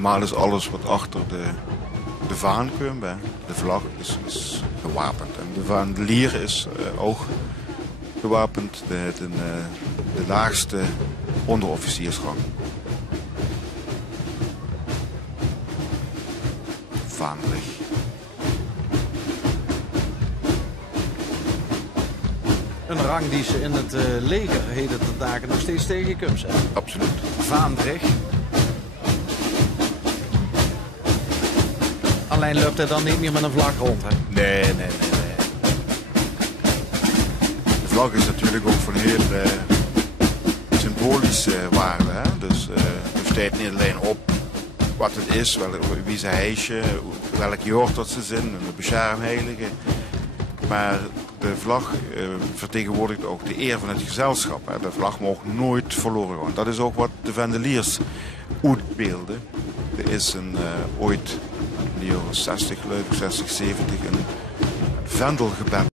Normaal is alles wat achter de vaan komt, de vlag, is gewapend. En de vandelier is ook gewapend, de laagste onderofficiersrang. Vaandrig. Een rang die ze in het leger heden ten dagen nog steeds tegenkomt zijn. Absoluut. Vaandrig. Alleen loopt hij dan niet meer met een vlag rond, hè? Nee. De vlag is natuurlijk ook van heel symbolische waarde. Hè? Dus er staat niet alleen op wat het is, wie ze heisje, welk jaar dat ze zijn, de beschermheilige. Maar de vlag vertegenwoordigt ook de eer van het gezelschap. Hè? De vlag mag nooit verloren gaan. Dat is ook wat de Vandeliers uitbeelden. Er is ooit in de jaren 60, 70 een vendelgebed